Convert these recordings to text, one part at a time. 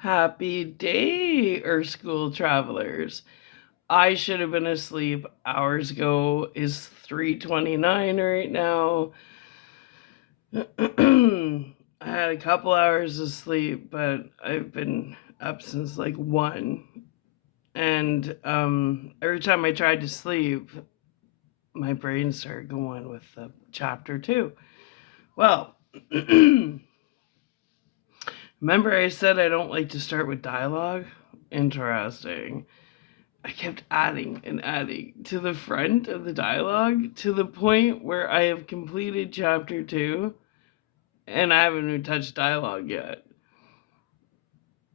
Happy day, Earth School travelers. I should have been asleep hours ago. It's 3:29 right now. I had a couple hours of sleep, but I've been up since like 1. And every time I tried to sleep, my brain started going with chapter 2. Well, remember I said I don't like to start with dialogue? Interesting. I kept adding and adding to the front of the dialogue to the point where I have completed chapter 2 and I haven't even touched dialogue yet.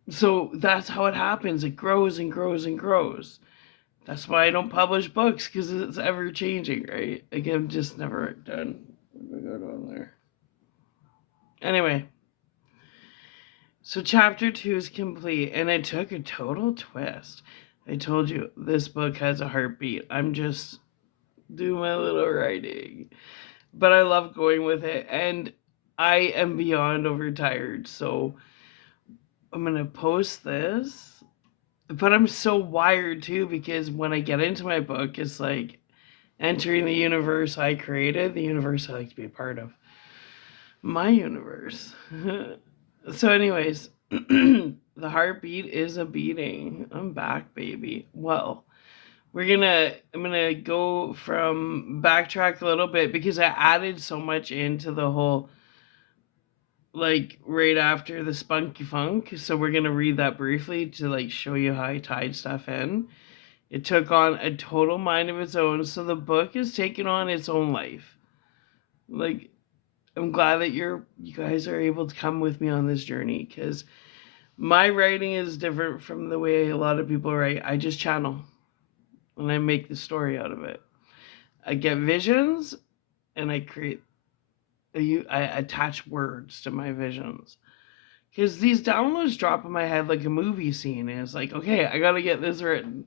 So that's how it happens. It grows and grows and grows. That's why I don't publish books, because it's ever changing, right? Like, I'm just never done. What do I go down there? Anyway, so chapter 2 is complete, and it took a total twist. I told you this book has a heartbeat. I'm just doing my little writing, but I love going with it, and I am beyond overtired. So I'm gonna post this, but I'm so wired too, because when I get into my book, it's like entering the universe I created, the universe I like to be a part of, my universe. So, anyways, the heartbeat is a beating. I'm back, baby. Well, I'm gonna go from backtrack a little bit because I added so much into the whole, like, right after the spunky funk. So we're gonna read that briefly to like show you how I tied stuff in. It took on a total mind of its own, so the book is taking on its own life. Like, I'm glad that you guys are able to come with me on this journey, because my writing is different from the way a lot of people write. I just channel and I make the story out of it. I get visions and I attach words to my visions. Because these downloads drop in my head like a movie scene, and it's like, okay, I gotta get this written.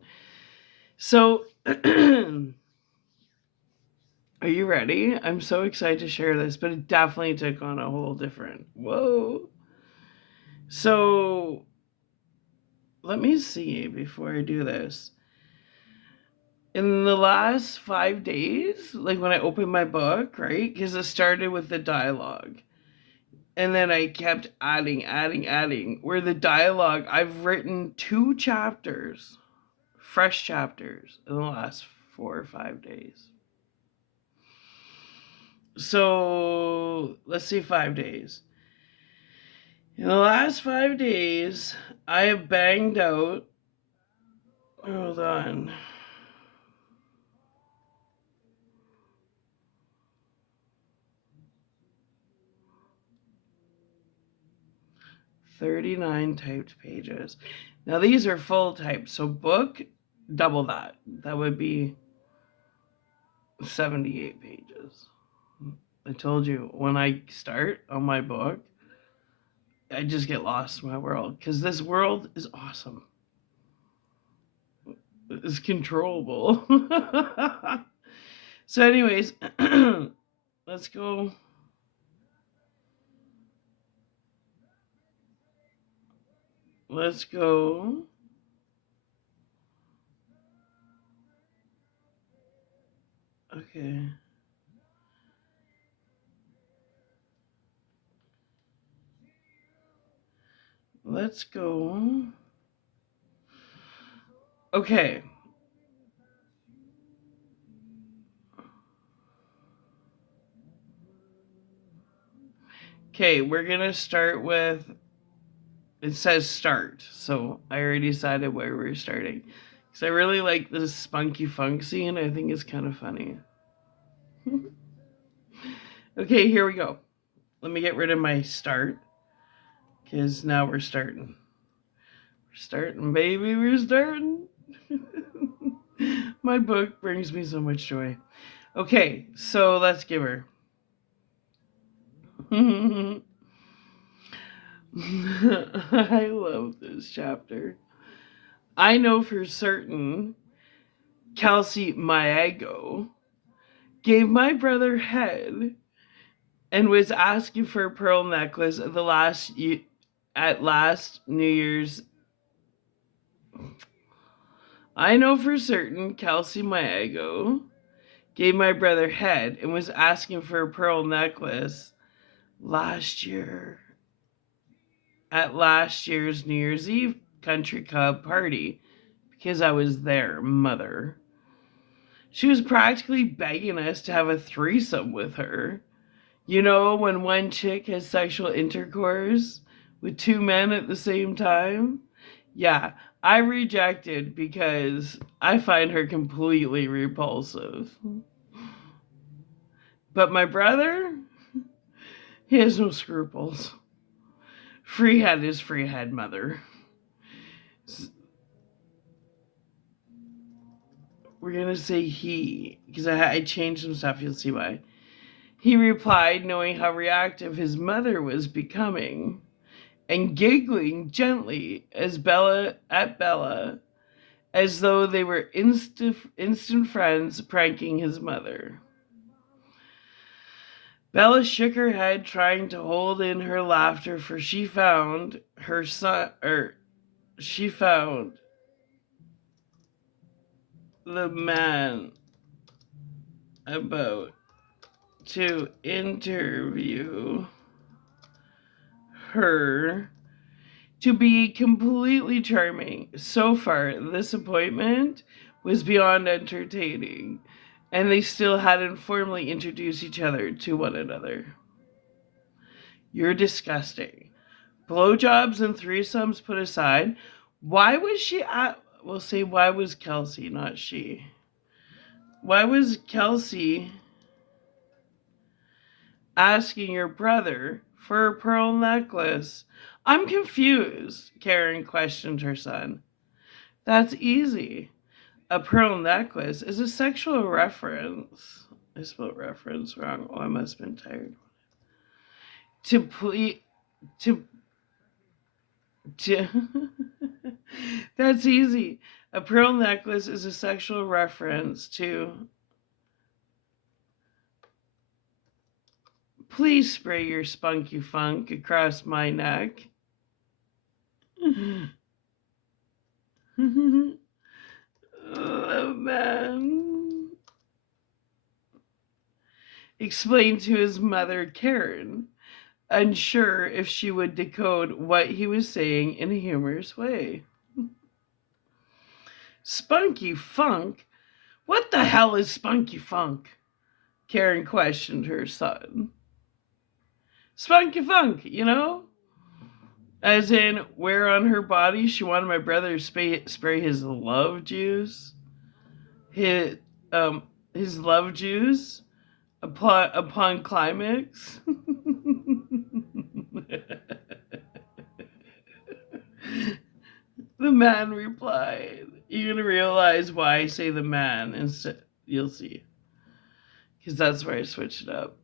So, are you ready? I'm so excited to share this, but it definitely took on a whole different, whoa. So, let me see before I do this. In the last 5 days, like when I opened my book, right? Because it started with the dialogue. And then I kept adding. Where the dialogue, I've written 2 chapters, fresh chapters, in the last 4 or 5 days. So let's see, 5 days. In the last 5 days, I have banged out, hold on, 39 typed pages. Now these are full type, so book, double that. That would be 78 pages. I told you, when I start on my book, I just get lost in my world, because this world is awesome. It's controllable. So, anyways, let's go. Let's go. Okay. Let's go. Okay. Okay, we're going to start with, it says start. So I already decided where we're starting. Because I really like this spunky funk scene. I think it's kind of funny. Okay, here we go. Let me get rid of my start, because now we're starting. We're starting, baby. We're starting. My book brings me so much joy. Okay, so let's give her. I love this chapter. I know for certain Kelsey Mayago gave my brother head and was asking for a pearl necklace at last New Year's. I know for certain Kelsey Maego gave my brother head and was asking for a pearl necklace last year at last year's New Year's Eve country club party because I was there, mother. She was practically begging us to have a threesome with her. You know, when one chick has sexual intercourse with two men at the same time? Yeah, I rejected because I find her completely repulsive. But my brother, he has no scruples. Free head is free head, mother. We're gonna say he, because I changed some stuff, you'll see why. He replied, knowing how reactive his mother was becoming, and giggling gently as Bella, as though they were instant friends pranking his mother. Bella shook her head, trying to hold in her laughter, for she found the man about to interview her to be completely charming. So far, this appointment was beyond entertaining, and they still hadn't formally introduced each other to one another. You're disgusting. Blowjobs and threesomes put aside, why was she we'll say why was Kelsey, not she. Why was Kelsey asking your brother for a pearl necklace? I'm confused, Karen questioned her son. That's easy. A pearl necklace is a sexual reference. I spelled reference wrong. Oh, I must have been tired. That's easy. A pearl necklace is a sexual reference to. Please spray your spunky funk across my neck. Oh, man. Explained to his mother, Karen, unsure if she would decode what he was saying in a humorous way. Spunky funk? What the hell is spunky funk? Karen questioned her son. Spunky funk, you know? As in, where on her body she wanted my brother to spray his love juice. His love juice upon climax. The man replied. You're gonna realize why I say the man instead. You'll see. Because that's where I switched it up.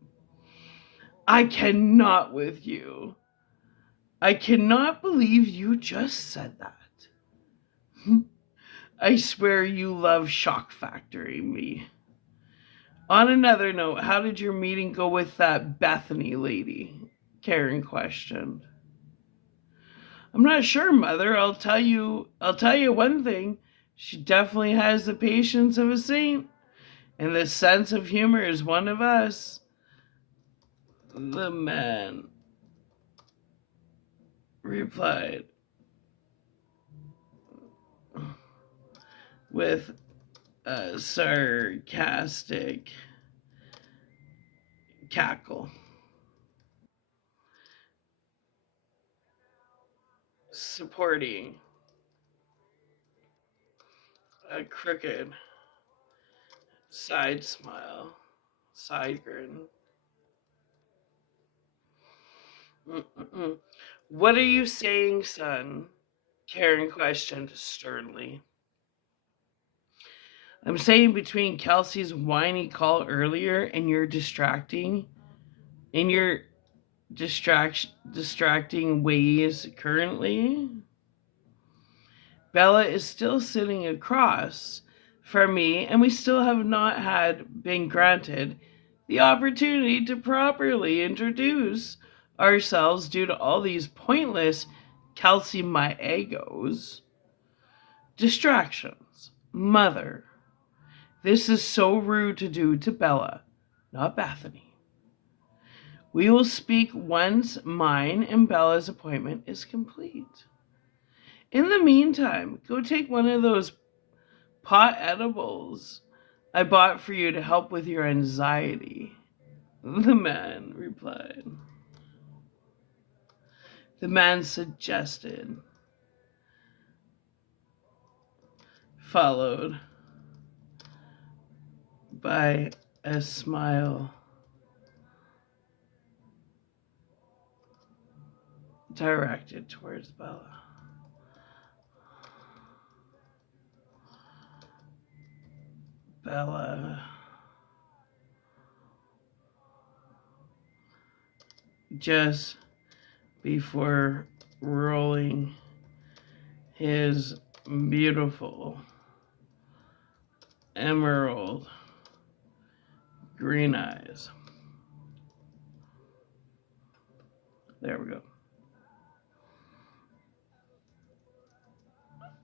I cannot with you. I cannot believe you just said that. I swear you love shock factoring me. On another note, how did your meeting go with that Bethany lady? Karen questioned. I'm not sure, Mother. I'll tell you one thing. She definitely has the patience of a saint, and the sense of humor is one of us. The man replied with a sarcastic cackle. Supporting a crooked side smile, side grin. What are you saying, son? Karen questioned sternly. I'm saying between Kelsey's whiny call earlier and your distracting ways currently, Bella is still sitting across from me, and we still have not been granted the opportunity to properly introduce ourselves due to all these pointless Kelsey Maegos. Distractions. Mother. This is so rude to do to Bella, not Bethany. We will speak once mine and Bella's appointment is complete. In the meantime, go take one of those pot edibles I bought for you to help with your anxiety. The man replied. The man suggested, followed by a smile directed towards Bella. Bella just before rolling his beautiful emerald green eyes. There we go.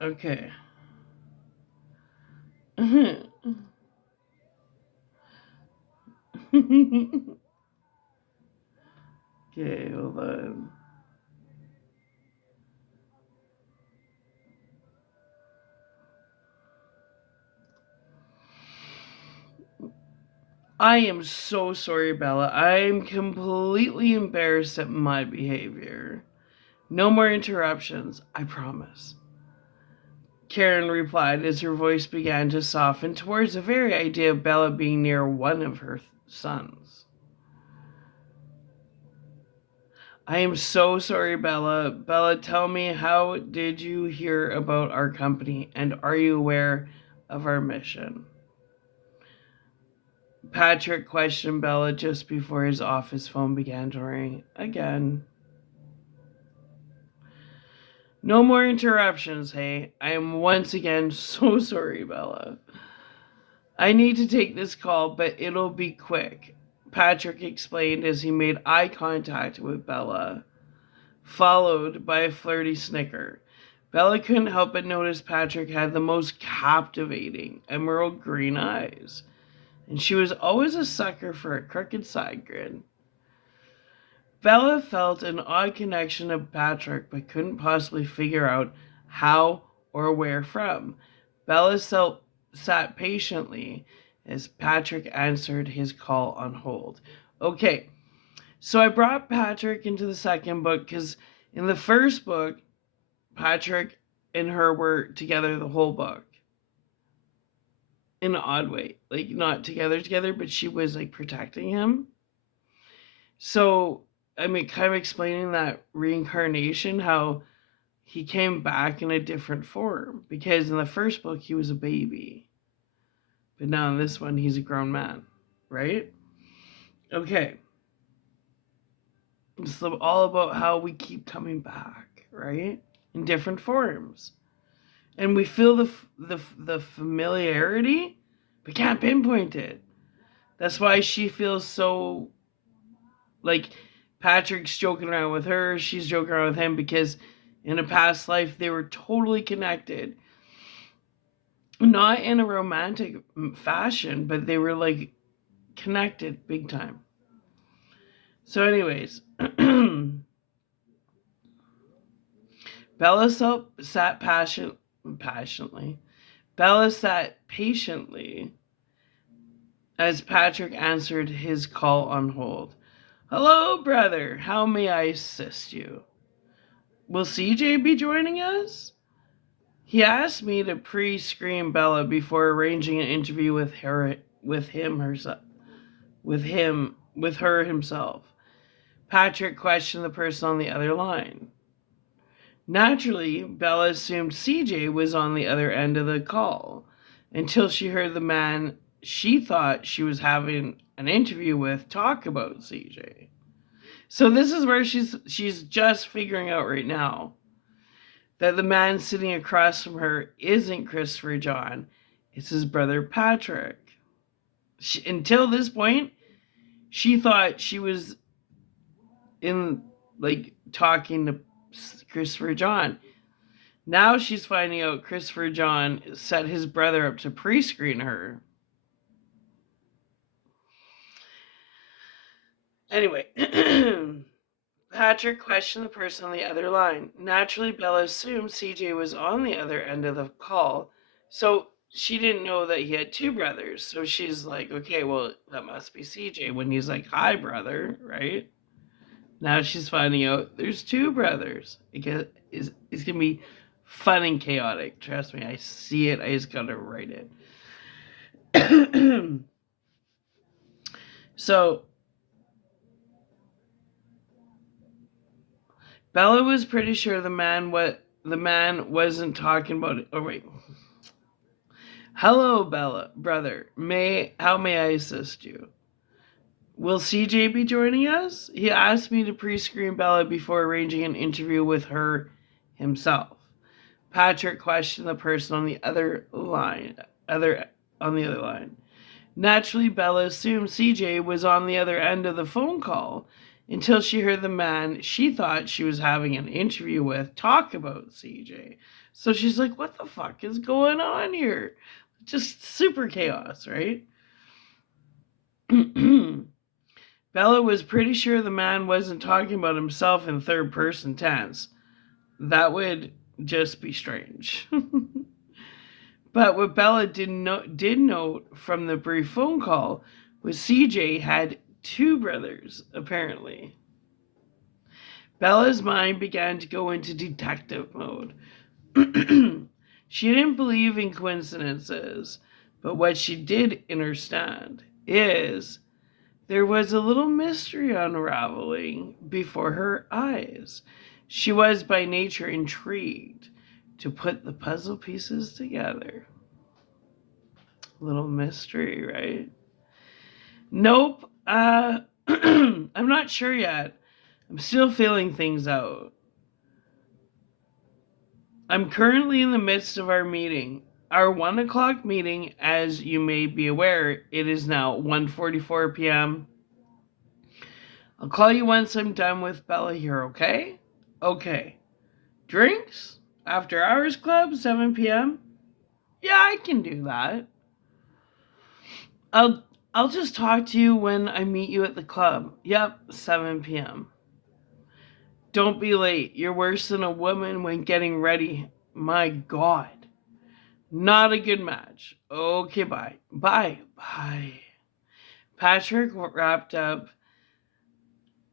Okay. Okay, hold on. I am so sorry, Bella. I'm completely embarrassed at my behavior. No more interruptions, I promise. Karen replied as her voice began to soften towards the very idea of Bella being near one of her sons. I am so sorry, Bella. Bella, tell me, how did you hear about our company, and are you aware of our mission? Patrick questioned Bella just before his office phone began to ring again. No more interruptions, hey. I am once again so sorry, Bella. I need to take this call, but it'll be quick, Patrick explained as he made eye contact with Bella, followed by a flirty snicker. Bella couldn't help but notice Patrick had the most captivating emerald green eyes, and she was always a sucker for a crooked side grin. Bella felt an odd connection to Patrick, but couldn't possibly figure out how or where from. Bella sat patiently as Patrick answered his call on hold. Okay, so I brought Patrick into the second book because in the first book, Patrick and her were together the whole book. In an odd way. Like, not together, but she was, like, protecting him. So, I mean, kind of explaining that reincarnation, how he came back in a different form. Because in the first book, he was a baby. But now in this one, he's a grown man. Right? Okay. It's all about how we keep coming back, right? In different forms. And we feel the familiarity, but can't pinpoint it. That's why she feels so, like, Patrick's joking around with her, she's joking around with him, because in a past life they were totally connected. Not in a romantic fashion, but they were, like, connected big time. So anyways, Bella sat patiently. Bella sat patiently as Patrick answered his call on hold. Hello, brother. How may I assist you? Will CJ be joining us? He asked me to pre-screen Bella before arranging an interview with her himself. Patrick questioned the person on the other line. Naturally, Bella assumed CJ was on the other end of the call until she heard the man she thought she was having an interview with talk about CJ. So this is where she's just figuring out right now that the man sitting across from her isn't Christopher John, it's his brother Patrick. Until this point, she thought she was in, like, talking to Christopher John. Now she's finding out Christopher John set his brother up to pre-screen her. Anyway, Patrick questioned the person on the other line. Naturally, Bella assumed CJ was on the other end of the call, so she didn't know that he had two brothers. So she's like, okay, well, that must be CJ when he's like, hi, brother, right? Now she's finding out there's two brothers. It's going to be fun and chaotic. Trust me, I see it. I just got to write it. So Bella was pretty sure the man wasn't talking about it. Oh wait. Hello, Bella, brother. How may I assist you? Will CJ be joining us? He asked me to pre-screen Bella before arranging an interview with her himself. Patrick questioned the person on the other line. Naturally, Bella assumed CJ was on the other end of the phone call until she heard the man she thought she was having an interview with talk about CJ. So she's like, what the fuck is going on here? Just super chaos, right? Bella was pretty sure the man wasn't talking about himself in third person tense. That would just be strange. But what Bella did note from the brief phone call was CJ had two brothers, apparently. Bella's mind began to go into detective mode. She didn't believe in coincidences, but what she did understand is there was a little mystery unraveling before her eyes. She was by nature intrigued to put the puzzle pieces together. Little mystery, right? Nope. I'm not sure yet. I'm still feeling things out. I'm currently in the midst of our meeting. Our 1 o'clock meeting, as you may be aware, it is now 1:44 p.m. I'll call you once I'm done with Bella here, okay? Okay. Drinks? After hours club, 7 p.m.? Yeah, I can do that. I'll just talk to you when I meet you at the club. Yep, 7 p.m. Don't be late. You're worse than a woman when getting ready. My God. Not a good match. Okay, bye. Bye. Patrick wrapped up.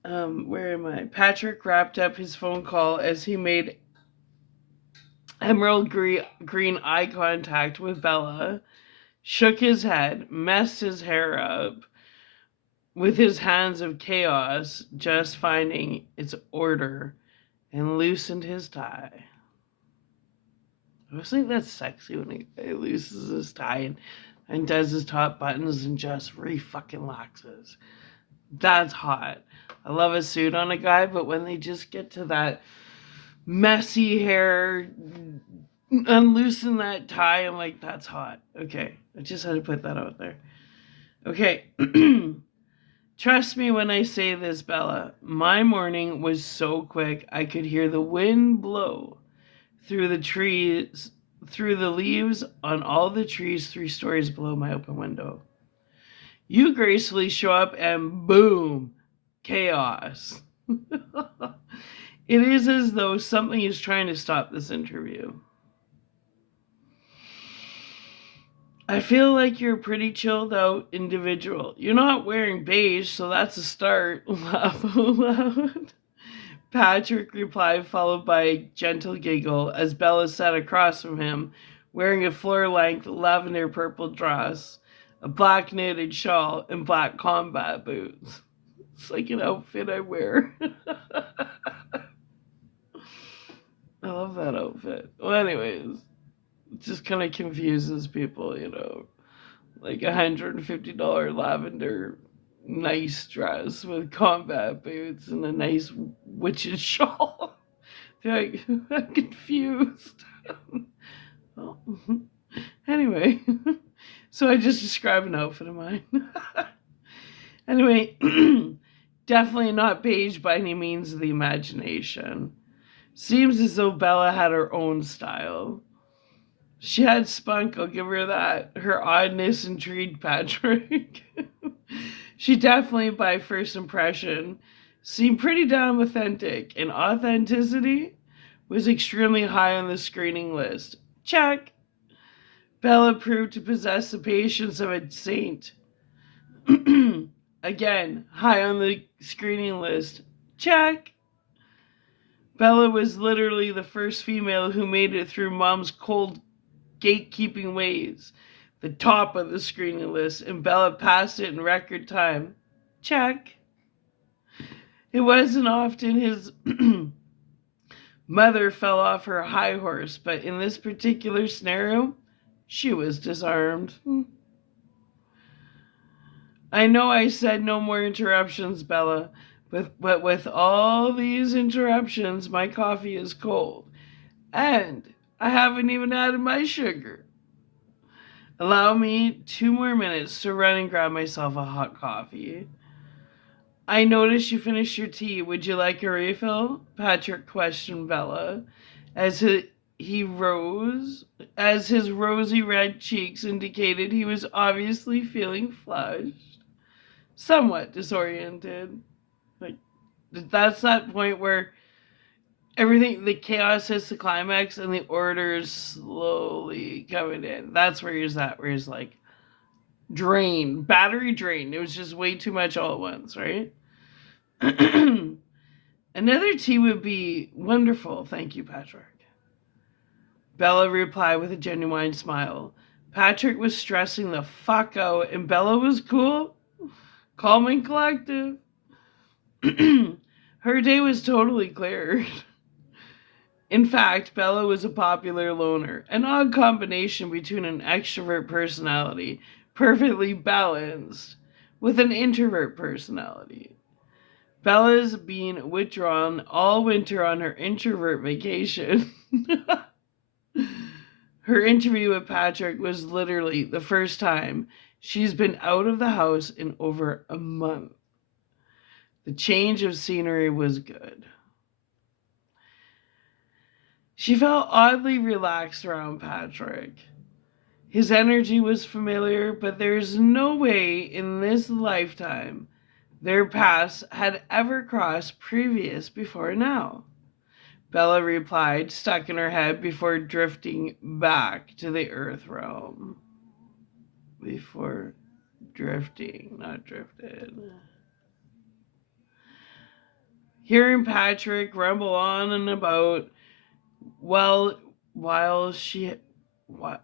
Where am I? Patrick wrapped up his phone call as he made emerald green eye contact with Bella, shook his head, messed his hair up with his hands of chaos, just finding its order, and loosened his tie. I always think that's sexy when he loosens his tie and does his top buttons and just fucking laxes. That's hot. I love a suit on a guy, but when they just get to that messy hair, unloosen that tie, I'm like, that's hot. Okay, I just had to put that out there. Okay. Trust me when I say this, Bella. My morning was so quick I could hear the wind blow through the trees, through the leaves on all the trees 3 stories below my open window. You gracefully show up and boom, chaos. It is as though something is trying to stop this interview. I feel like you're a pretty chilled out individual. You're not wearing beige, so that's a start. Laugh loud. Patrick replied, followed by a gentle giggle as Bella sat across from him, wearing a floor-length lavender purple dress, a black knitted shawl, and black combat boots. It's like an outfit I wear. I love that outfit. Well, anyways, it just kind of confuses people, you know. Like $150 lavender nice dress with combat boots and a nice witch's shawl. They're like, I'm confused. Well, anyway, so I just described an outfit of mine. Anyway, definitely not beige by any means of the imagination. Seems as though Bella had her own style. She had spunk, I'll give her that. Her oddness intrigued Patrick. She definitely, by first impression, seemed pretty damn authentic, and authenticity was extremely high on the screening list. Check. Bella proved to possess the patience of a saint. Again, high on the screening list. Check. Bella was literally the first female who made it through Mom's cold gatekeeping ways. The top of the screening list, and Bella passed it in record time. Check. It wasn't often his mother fell off her high horse, but in this particular scenario, she was disarmed. I know I said no more interruptions, Bella, but with all these interruptions, my coffee is cold. And I haven't even added my sugar. Allow me 2 more minutes to run and grab myself a hot coffee. I noticed you finished your tea. Would you like a refill? Patrick questioned Bella as he rose, as his rosy red cheeks indicated he was obviously feeling flushed, somewhat disoriented. Like, that's that point where everything, the chaos hits the climax and the order is slowly coming in. That's where he's at, where he's like, drained, battery drained. It was just way too much all at once, right? Another tea would be wonderful, thank you, Patrick. Bella replied with a genuine smile. Patrick was stressing the fuck out, and Bella was cool, calm and collective. Her day was totally clear. In fact, Bella was a popular loner, an odd combination between an extrovert personality, perfectly balanced, with an introvert personality. Bella's been withdrawn all winter on her introvert vacation. Her interview with Patrick was literally the first time she's been out of the house in over a month. The change of scenery was good. She felt oddly relaxed around Patrick. His energy was familiar, but there's no way in this lifetime their paths had ever crossed previous before now. Bella replied, stuck in her head before drifting back to the earth realm. Before drifting, not drifted. Hearing Patrick rumble on and about while she... What?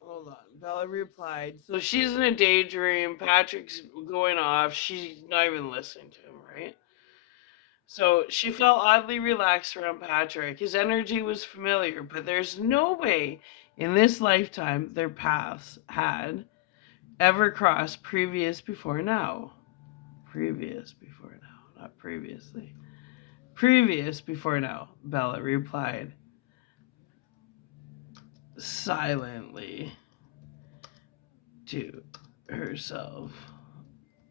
Hold on. Bella replied. So she's in a daydream. Patrick's going off. She's not even listening to him, right? So she felt oddly relaxed around Patrick. His energy was familiar, but there's no way in this lifetime their paths had ever crossed previous before now. Previous before now, not previously. Previous before now, Bella replied silently to herself.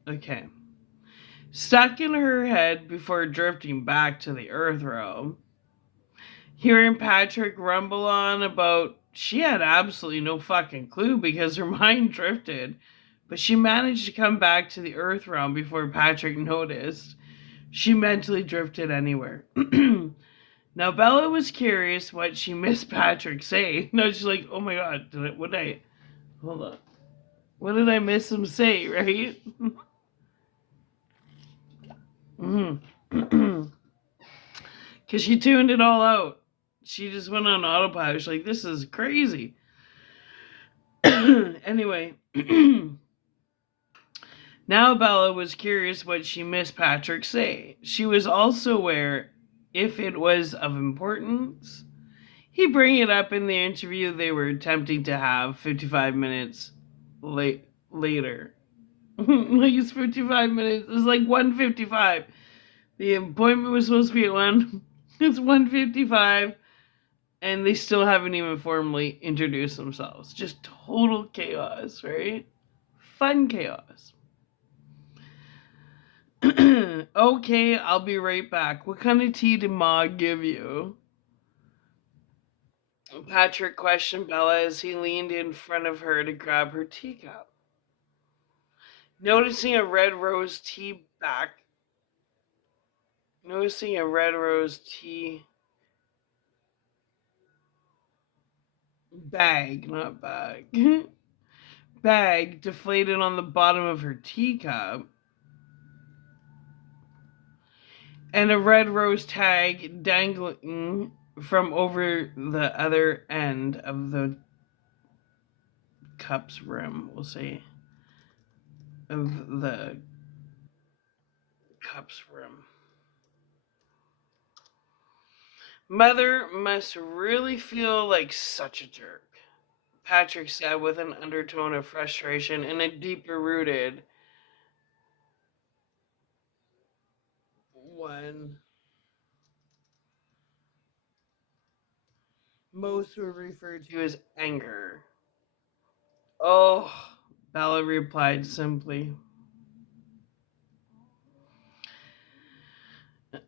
Okay. Stuck in her head before drifting back to the earth realm. Hearing Patrick rumble on about she had absolutely no fucking clue because her mind drifted, but she managed to come back to the earth realm before Patrick noticed. She mentally drifted anywhere. Now Bella was curious what she missed Patrick say. No, she's like, oh my god, hold on. What did I miss him say, right? Because she tuned it all out. She just went on autopilot. She's like, this is crazy. Anyway. Now Bella was curious what she missed Patrick say. She was also aware, if it was of importance, he'd bring it up in the interview they were attempting to have 55 minutes later. Like, it's 55 minutes. It's like 1:55. The appointment was supposed to be at 1. It's 1:55. And they still haven't even formally introduced themselves. Just total chaos, right? Fun chaos. Okay, I'll be right back. What kind of tea did Ma give you? Patrick questioned Bella as he leaned in front of her to grab her teacup. Noticing a red rose tea bag, not bag, bag deflated on the bottom of her teacup, and a red rose tag dangling from over the other end of the cup's rim, we'll say, of the cup's rim. Mother must really feel like such a jerk, Patrick said with an undertone of frustration and a deeper rooted one. Most were referred to as anger. Oh, Bella replied simply.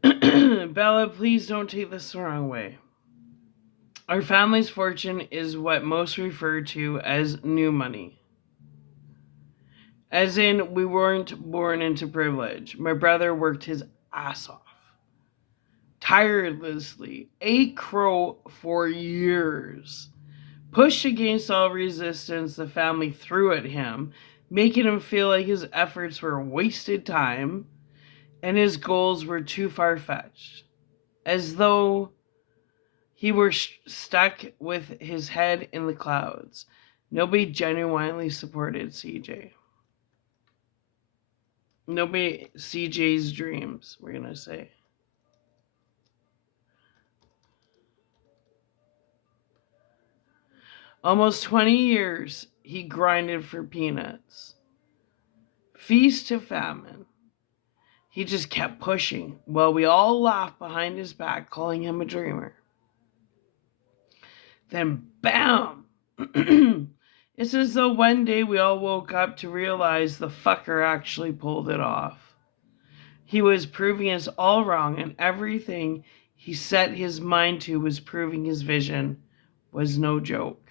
Bella, please don't take this the wrong way. Our family's fortune is what most refer to as new money. As in, we weren't born into privilege. My brother worked his ass off, tirelessly, ate crow for years, pushed against all resistance the family threw at him, making him feel like his efforts were wasted time and his goals were too far-fetched, as though he were stuck with his head in the clouds. Nobody genuinely supported CJ. Nobody, CJ's dreams, we're going to say. Almost 20 years he grinded for peanuts. Feast to famine. He just kept pushing while we all laughed behind his back, calling him a dreamer. Then, bam! It's as though one day we all woke up to realize the fucker actually pulled it off. He was proving us all wrong, and everything he set his mind to was proving his vision was no joke.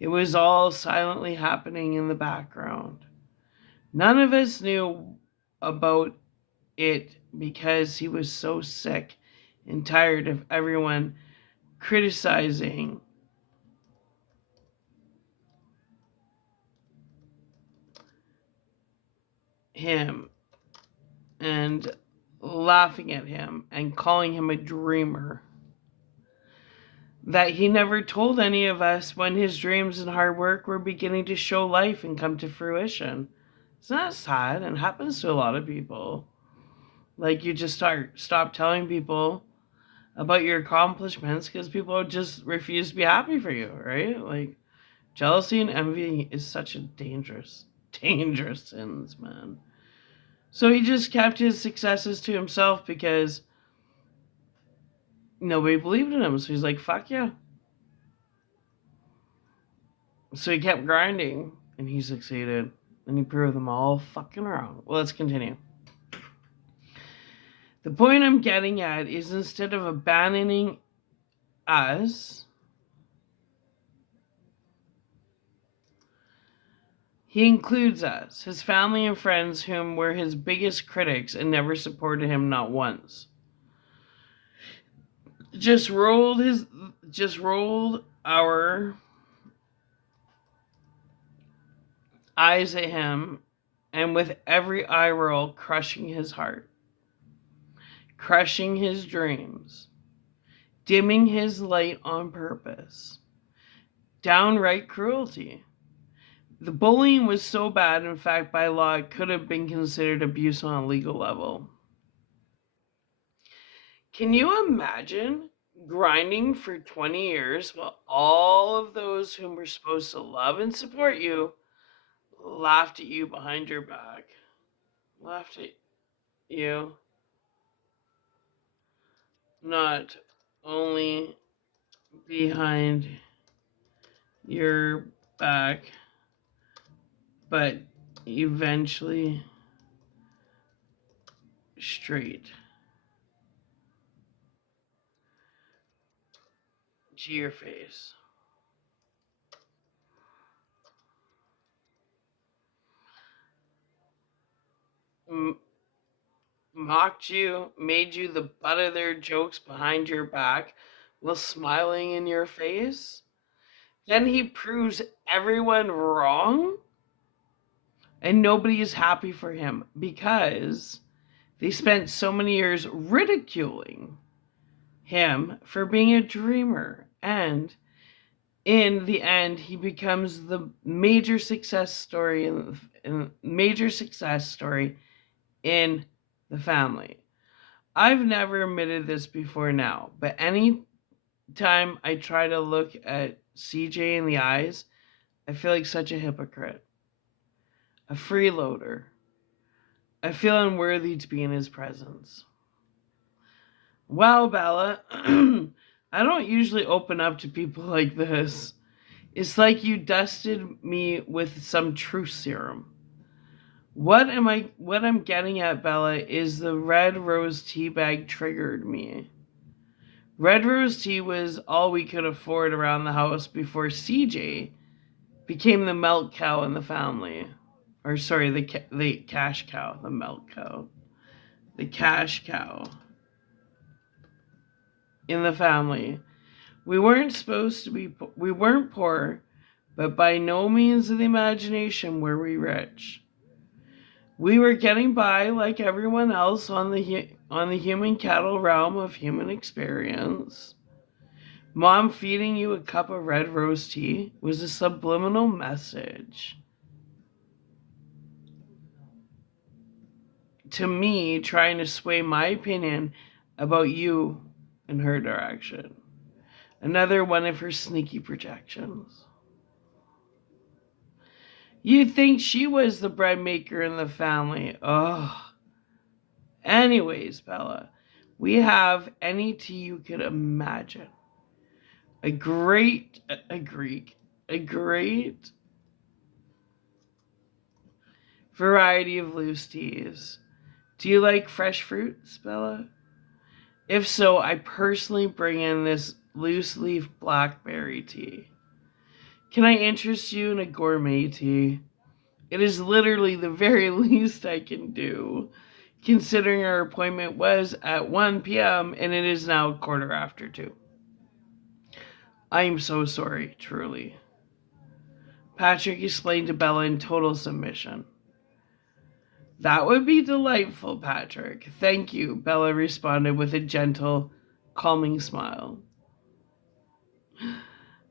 It was all silently happening in the background. None of us knew about it because he was so sick and tired of everyone criticizing him and laughing at him and calling him a dreamer, that he never told any of us when his dreams and hard work were beginning to show life and come to fruition. It's not sad, and happens to a lot of people. Like, you just stop telling people about your accomplishments because people just refuse to be happy for you, right? Like, jealousy and envy is such a dangerous sins, man. So he just kept his successes to himself because nobody believed in him. So he's like, fuck yeah. So he kept grinding and he succeeded. And he proved them all fucking wrong. Well, let's continue. The point I'm getting at is, instead of abandoning us, he includes us, his family and friends, whom were his biggest critics and never supported him, not once. Just rolled our eyes at him, and with every eye roll, crushing his heart, crushing his dreams, dimming his light on purpose. Downright cruelty. The bullying was so bad, in fact, by law, it could have been considered abuse on a legal level. Can you imagine grinding for 20 years while all of those whom were supposed to love and support you laughed at you behind your back? Laughed at you. Not only behind your back, but eventually straight to your face. M- Mocked you, made you the butt of their jokes behind your back while smiling in your face. Then he proves everyone wrong, and nobody is happy for him because they spent so many years ridiculing him for being a dreamer. And in the end, he becomes the major success story in the family. I've never admitted this before now, but any time I try to look at CJ in the eyes, I feel like such a hypocrite, a freeloader. I feel unworthy to be in his presence. Wow, Bella, I don't usually open up to people like this. It's like you dusted me with some truth serum. What I'm getting at, Bella, is the red rose tea bag triggered me. Red rose tea was all we could afford around the house before CJ became the milk cow in the family. Or sorry, the cash cow, the milk cow. The cash cow in the family. We weren't poor, but by no means of the imagination were we rich. We were getting by like everyone else on the human cattle realm of human experience. Mom feeding you a cup of red rose tea was a subliminal message to me, trying to sway my opinion about you in her direction. Another one of her sneaky projections. You'd think she was the bread maker in the family. Ugh. Anyways, Bella, we have any tea you could imagine. A great variety of loose teas. Do you like fresh fruits, Bella? If so, I personally bring in this loose leaf blackberry tea. Can I interest you in a gourmet tea? It is literally the very least I can do, considering our appointment was at 1 p.m. and it is now 2:15. I am so sorry, truly. Patrick explained to Bella in total submission. That would be delightful, Patrick. Thank you, Bella responded with a gentle, calming smile.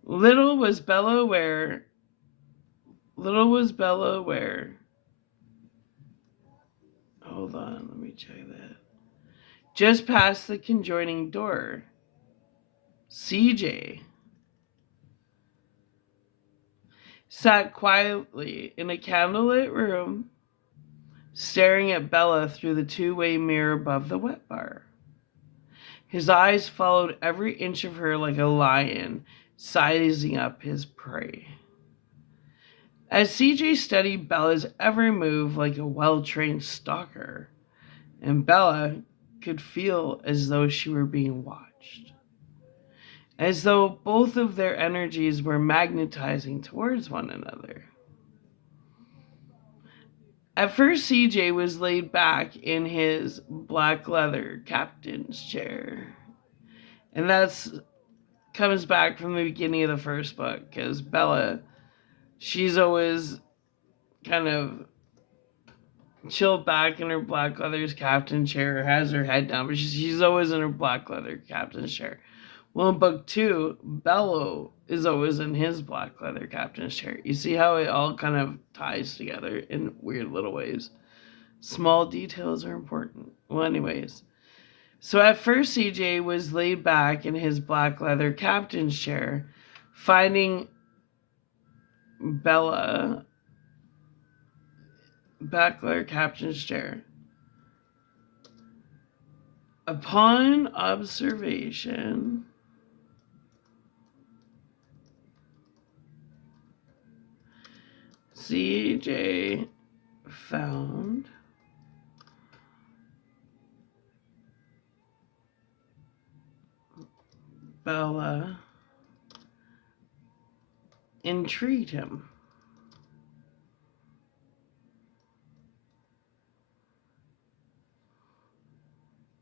Little was Bella aware. Little was Bella aware. Hold on, let me check that. Just past the conjoining door, CJ sat quietly in a candlelit room, staring at Bella through the two-way mirror above the wet bar. His eyes followed every inch of her like a lion, sizing up his prey. As CJ studied Bella's every move like a well-trained stalker, and Bella could feel as though she were being watched, as though both of their energies were magnetizing towards one another. At first, CJ was laid back in his black leather captain's chair. And that's comes back from the beginning of the first book, because Bella, she's always kind of chilled back in her black leather captain chair, has her head down, but she's always in her black leather captain's chair. Well, in book 2, Bello is always in his black leather captain's chair. You see how it all kind of ties together in weird little ways. Small details are important. Well, anyways. So at first, CJ was laid back in his black leather captain's chair, finding Bella black leather captain's chair. Upon observation, CJ found Bella intrigued him.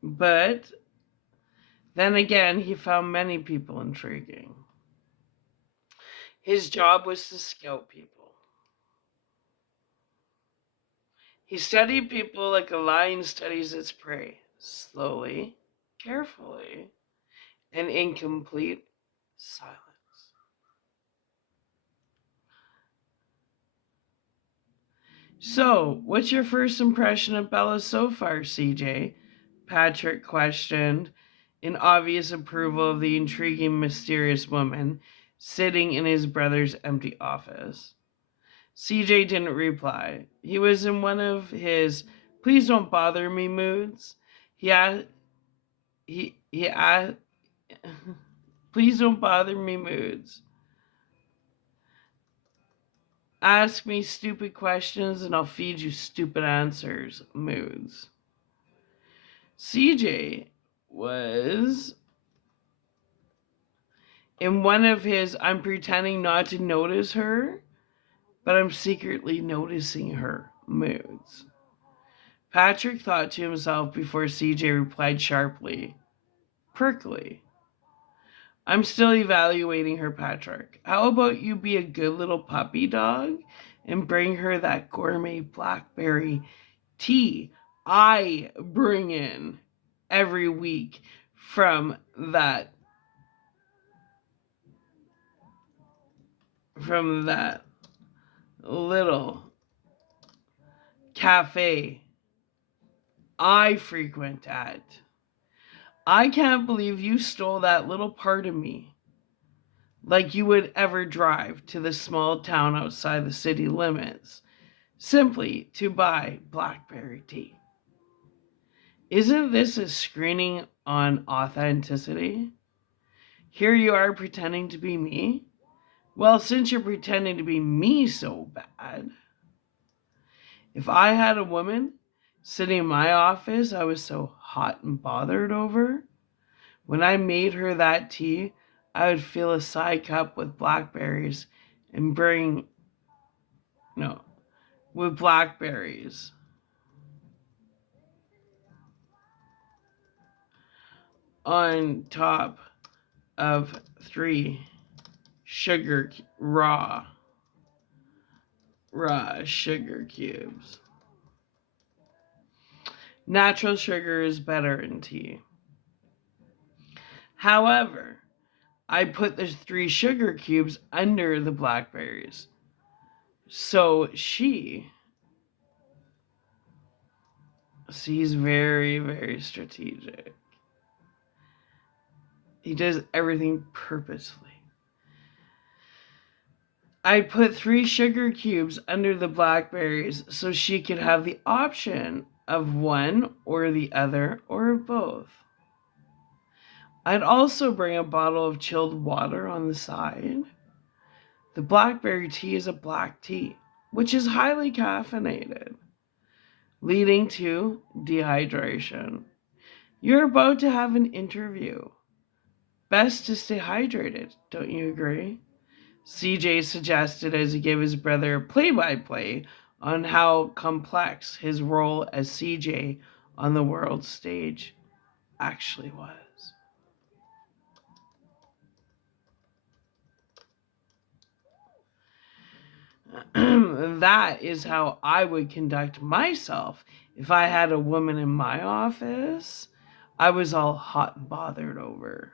But then again, he found many people intriguing. His job was to scout people. He studied people like a lion studies its prey, slowly, carefully, and in complete silence. So, what's your first impression of Bella so far, CJ? Patrick questioned, in obvious approval of the intriguing, mysterious woman sitting in his brother's empty office. CJ didn't reply. He was in one of his please don't bother me moods. He please don't bother me moods. Ask me stupid questions and I'll feed you stupid answers moods. CJ was in one of his I'm pretending not to notice her, but I'm secretly noticing her moods. Patrick thought to himself before CJ replied sharply, prickly. I'm still evaluating her, Patrick. How about you be a good little puppy dog and bring her that gourmet blackberry tea I bring in every week from that little cafe I frequent at. I can't believe you stole that little part of me. Like you would ever drive to the small town outside the city limits simply to buy blackberry tea. Isn't this a screening on authenticity? Here you are pretending to be me? Well, since you're pretending to be me so bad, if I had a woman sitting in my office I was so hot and bothered over, when I made her that tea, I would fill a side cup with blackberries and with blackberries. On top of 3 raw sugar cubes. Natural sugar is better in tea. However, I put the 3 sugar cubes under the blackberries. So she's very, very strategic. He does everything purposefully. I put 3 sugar cubes under the blackberries so she could have the option of one or the other or of both. I'd also bring a bottle of chilled water on the side. The blackberry tea is a black tea, which is highly caffeinated, leading to dehydration. You're about to have an interview. Best to stay hydrated, don't you agree? CJ suggested as he gave his brother a play-by-play on how complex his role as CJ on the world stage actually was. That is how I would conduct myself if I had a woman in my office I was all hot and bothered over.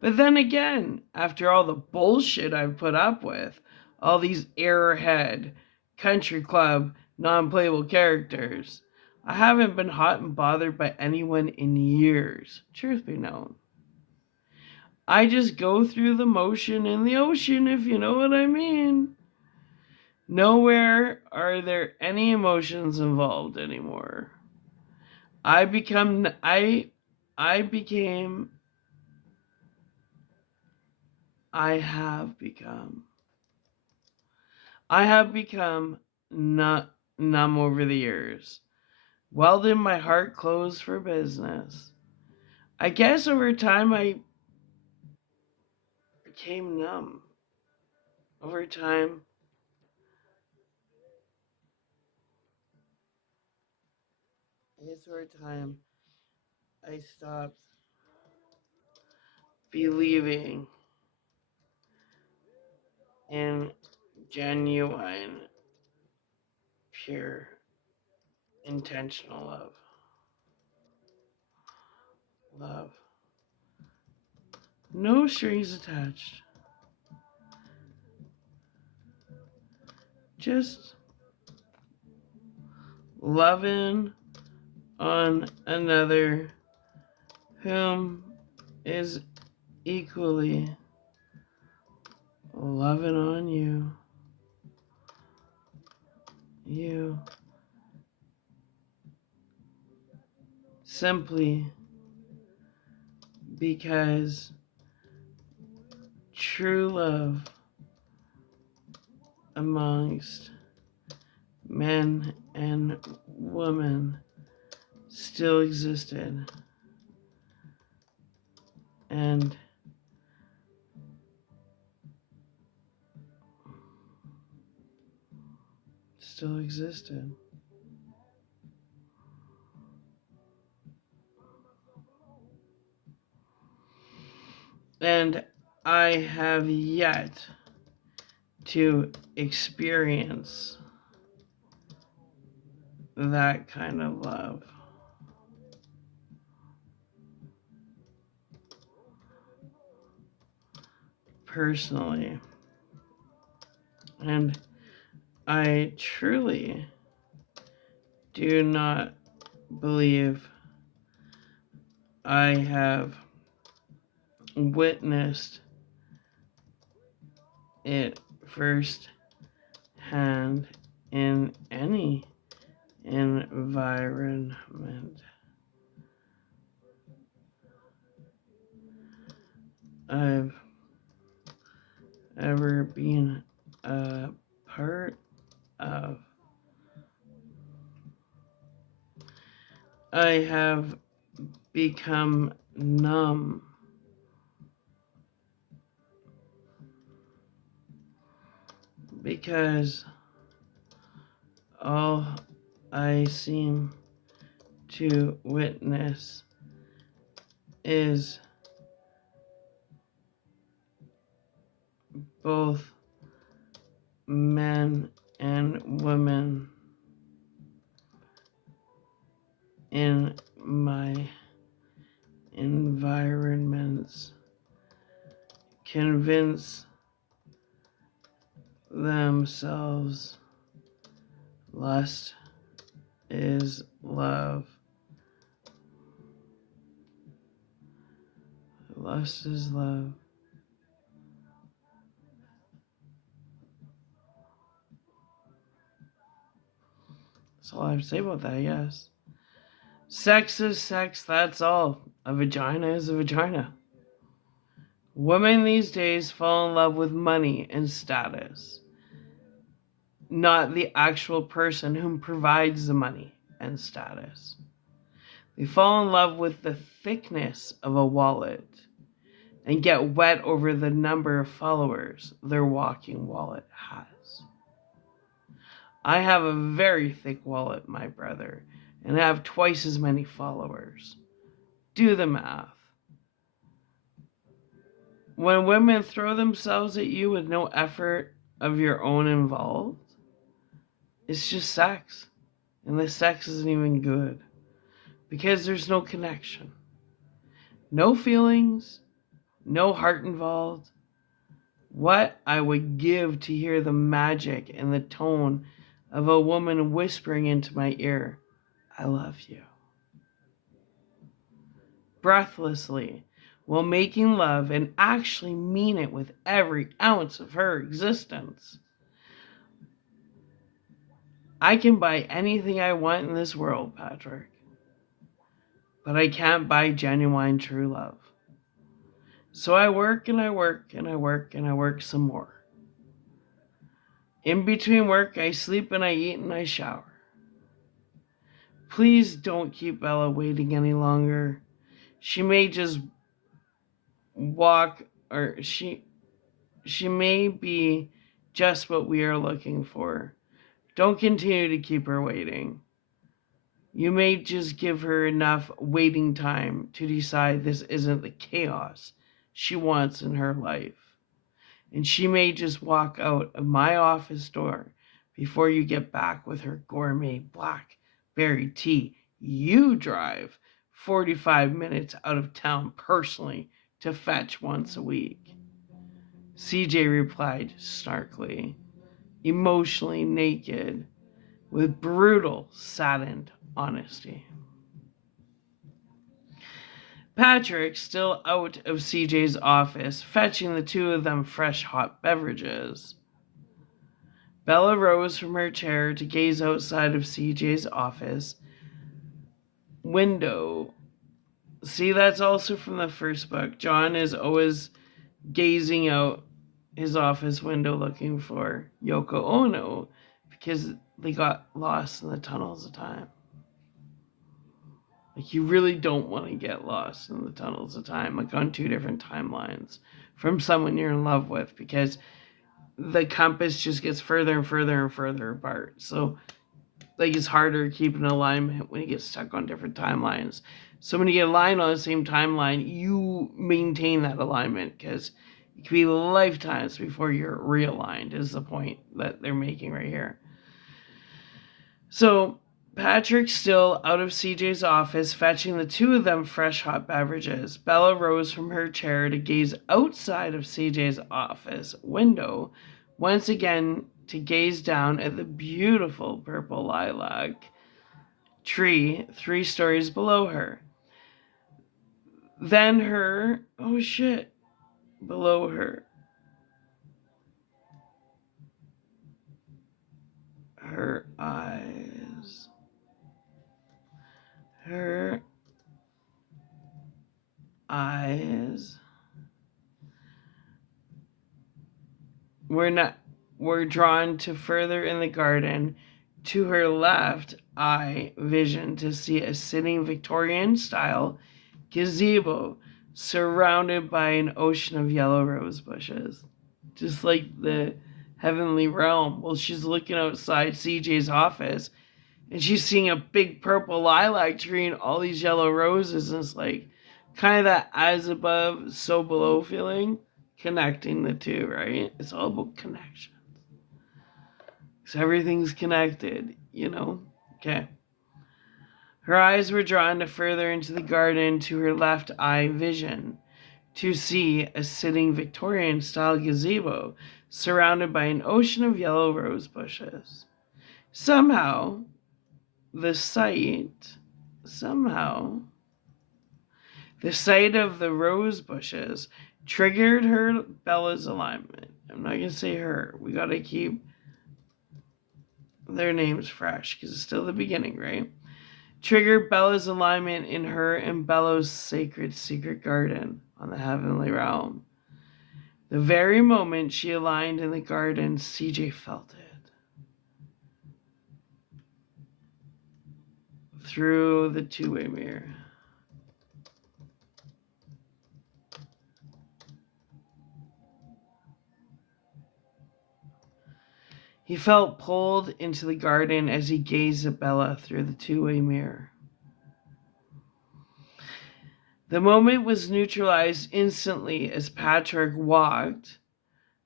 But then again, after all the bullshit I've put up with, all these airhead, country club, non-playable characters, I haven't been hot and bothered by anyone in years, truth be known. I just go through the motion in the ocean, if you know what I mean. Nowhere are there any emotions involved anymore. I have become numb over the years, welded my heart closed for business. I guess over time I became numb. Over time, I stopped believing in genuine, pure, intentional love. Love. No strings attached. Just loving on another whom is equally loving on you. You. Simply because true love amongst men and women still existed, and still existed. And I have yet to experience that kind of love. Personally. And I truly do not believe I have witnessed it first hand in any environment I've ever been a part of. I have become numb because all I seem to witness is both men and women in my environments convince themselves lust is love. Lust is love. That's all I have to say about that, yes. Sex is sex, that's all. A vagina is a vagina. Women these days fall in love with money and status, not the actual person whom provides the money and status. They fall in love with the thickness of a wallet and get wet over the number of followers their walking wallet has. I have a very thick wallet, my brother, and I have twice as many followers. Do the math. When women throw themselves at you with no effort of your own involved, it's just sex. And the sex isn't even good because there's no connection. No feelings, no heart involved. What I would give to hear the magic and the tone of a woman whispering into my ear, I love you. Breathlessly, while making love and actually mean it with every ounce of her existence. I can buy anything I want in this world, Patrick, but I can't buy genuine true love. So I work and I work and I work and I work some more. In between work, I sleep and I eat and I shower. Please don't keep Bella waiting any longer. She may just walk, or she She may be just what we are looking for. Don't continue to keep her waiting. You may just give her enough waiting time to decide this isn't the chaos she wants in her life. And she may just walk out of my office door before you get back with her gourmet blackberry tea. You drive 45 minutes out of town personally to fetch once a week. CJ replied snarkily, emotionally naked, with brutal, saddened honesty. Patrick, still out of CJ's office, fetching the two of them fresh hot beverages. Bella rose from her chair to gaze outside of CJ's office window. See, that's also from the first book. John is always gazing out his office window looking for Yoko Ono because they got lost in the tunnels of time. Like, you really don't want to get lost in the tunnels of time, like on two different timelines from someone you're in love with, because the compass just gets further and further and further apart. So, like, it's harder to keep an alignment when you get stuck on different timelines. So when you get aligned on the same timeline, you maintain that alignment, because it could be lifetimes before you're realigned, is the point that they're making right here. So Patrick's still out of CJ's office, fetching the two of them fresh hot beverages. Bella rose from her chair to gaze outside of CJ's office window, once again to gaze down at the beautiful purple lilac tree 3 stories below her. Then below her. Her eyes were drawn to further in the garden to her left eye vision to see a sitting Victorian-style gazebo surrounded by an ocean of yellow rose bushes. Just like the heavenly realm. Well, she's looking outside CJ's office and she's seeing a big purple lilac tree and all these yellow roses, and it's like kind of that as above, so below feeling, connecting the two, right? It's all about connections. So everything's connected, you know? Okay. Her eyes were drawn to further into the garden to her left eye vision to see a sitting Victorian-style gazebo surrounded by an ocean of yellow rose bushes. Somehow, the sight of the rose bushes triggered Bella's alignment. I'm not going to say her. We got to keep their names fresh because it's still the beginning, right? Triggered Bella's alignment in her and Bella's sacred secret garden on the heavenly realm. The very moment she aligned in the garden, CJ felt it. Through the two-way mirror. He felt pulled into the garden as he gazed at Bella through the two-way mirror. The moment was neutralized instantly as Patrick walked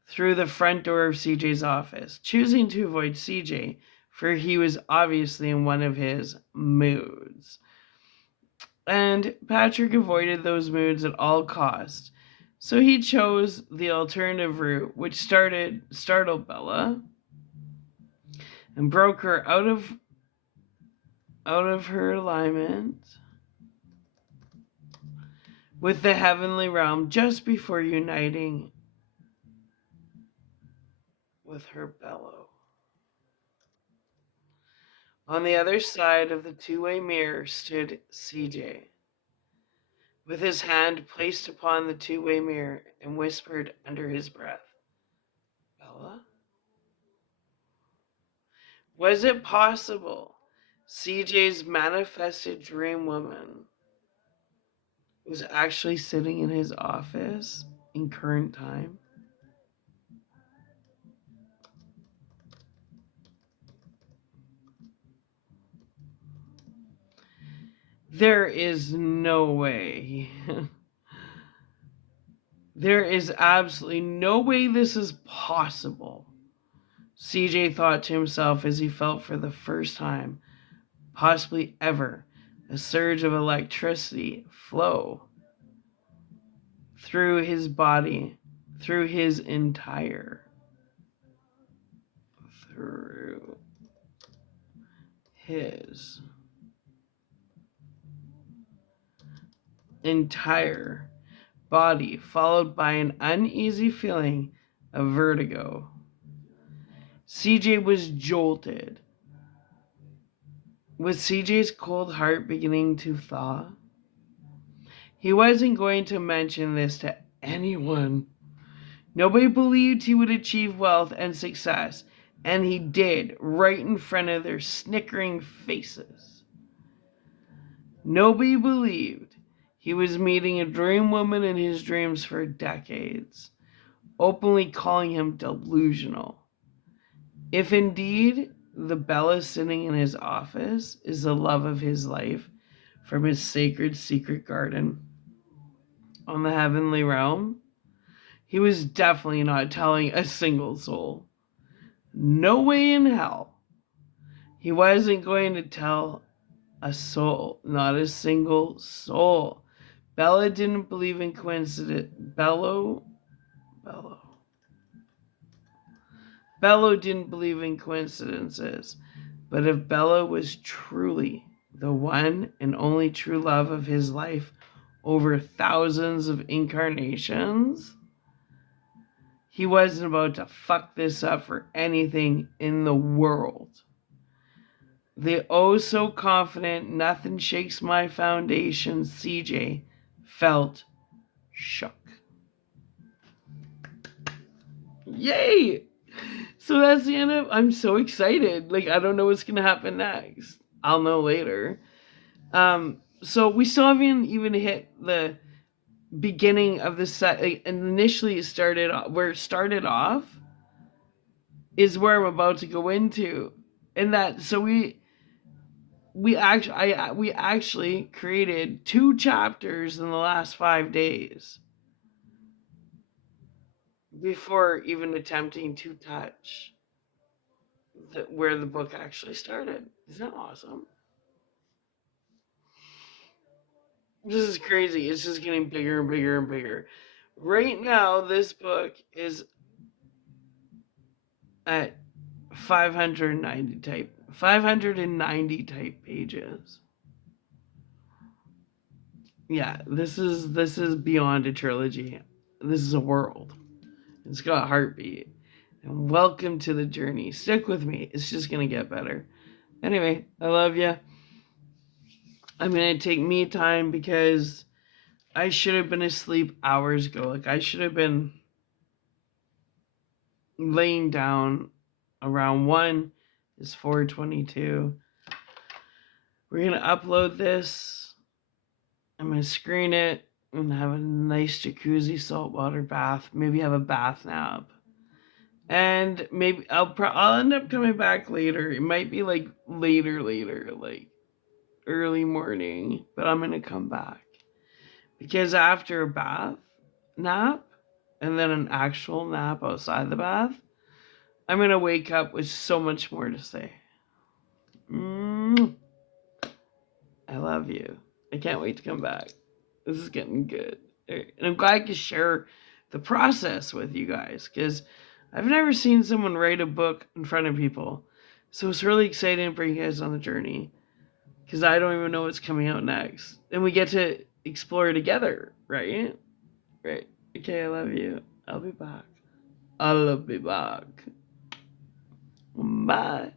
through the front door of CJ's office, choosing to avoid CJ, for he was obviously in one of his moods. And Patrick avoided those moods at all costs. So he chose the alternative route, which startled Bella and broke her out of her alignment with the heavenly realm just before uniting with her bellow. On the other side of the two-way mirror stood CJ, with his hand placed upon the two-way mirror, and whispered under his breath, "Bella?" Was it possible CJ's manifested dream woman was actually sitting in his office in current time? There is no way. There is absolutely no way this is possible. CJ thought to himself as he felt for the first time, possibly ever, a surge of electricity flow through his body, through his entire body, followed by an uneasy feeling of vertigo. CJ was jolted. Was CJ's cold heart beginning to thaw? He wasn't going to mention this to anyone. Nobody believed he would achieve wealth and success, and he did, right in front of their snickering faces. Nobody believed he was meeting a dream woman in his dreams for decades, openly calling him delusional. If indeed the Bella sitting in his office is the love of his life from his sacred secret garden on the heavenly realm, he was definitely not telling a single soul. No way in hell. He wasn't going to tell a soul, not a single soul. Bella didn't believe in coincidence. Bello didn't believe in coincidences. But if Bella was truly the one and only true love of his life over thousands of incarnations, he wasn't about to fuck this up for anything in the world. The oh so confident, nothing shakes my foundation, CJ felt shook. Yay! So that's the end of. I'm so excited. Like, I don't know what's gonna happen next. I'll know later. So we still haven't even hit the beginning of the set. And initially, it started where it started off is where I'm about to go into, and that so we actually created 2 chapters in the last 5 days before even attempting to touch where the book actually started. Isn't that awesome? This is crazy. It's just getting bigger and bigger and bigger. Right now, this book is at 590 type pages. Yeah, this is beyond a trilogy. This is a world. It's got a heartbeat. And welcome to the journey. Stick with me. It's just going to get better. Anyway, I love you. I'm going to take me time because I should have been asleep hours ago. Like, I should have been laying down around 1. It's 4:22. We're going to upload this. I'm going to screen it and have a nice jacuzzi saltwater bath. Maybe have a bath nap. And maybe I'll end up coming back later. It might be like later, like early morning, but I'm gonna come back because after a bath nap and then an actual nap outside the bath, I'm gonna wake up with so much more to say. I love you. I can't wait to come back. This is getting good, and I'm glad I can share the process with you guys because I've never seen someone write a book in front of people. So it's really exciting to bring you guys on the journey because I don't even know what's coming out next. And we get to explore together, right? Right. Okay, I love you. I'll be back. I'll be back. Bye.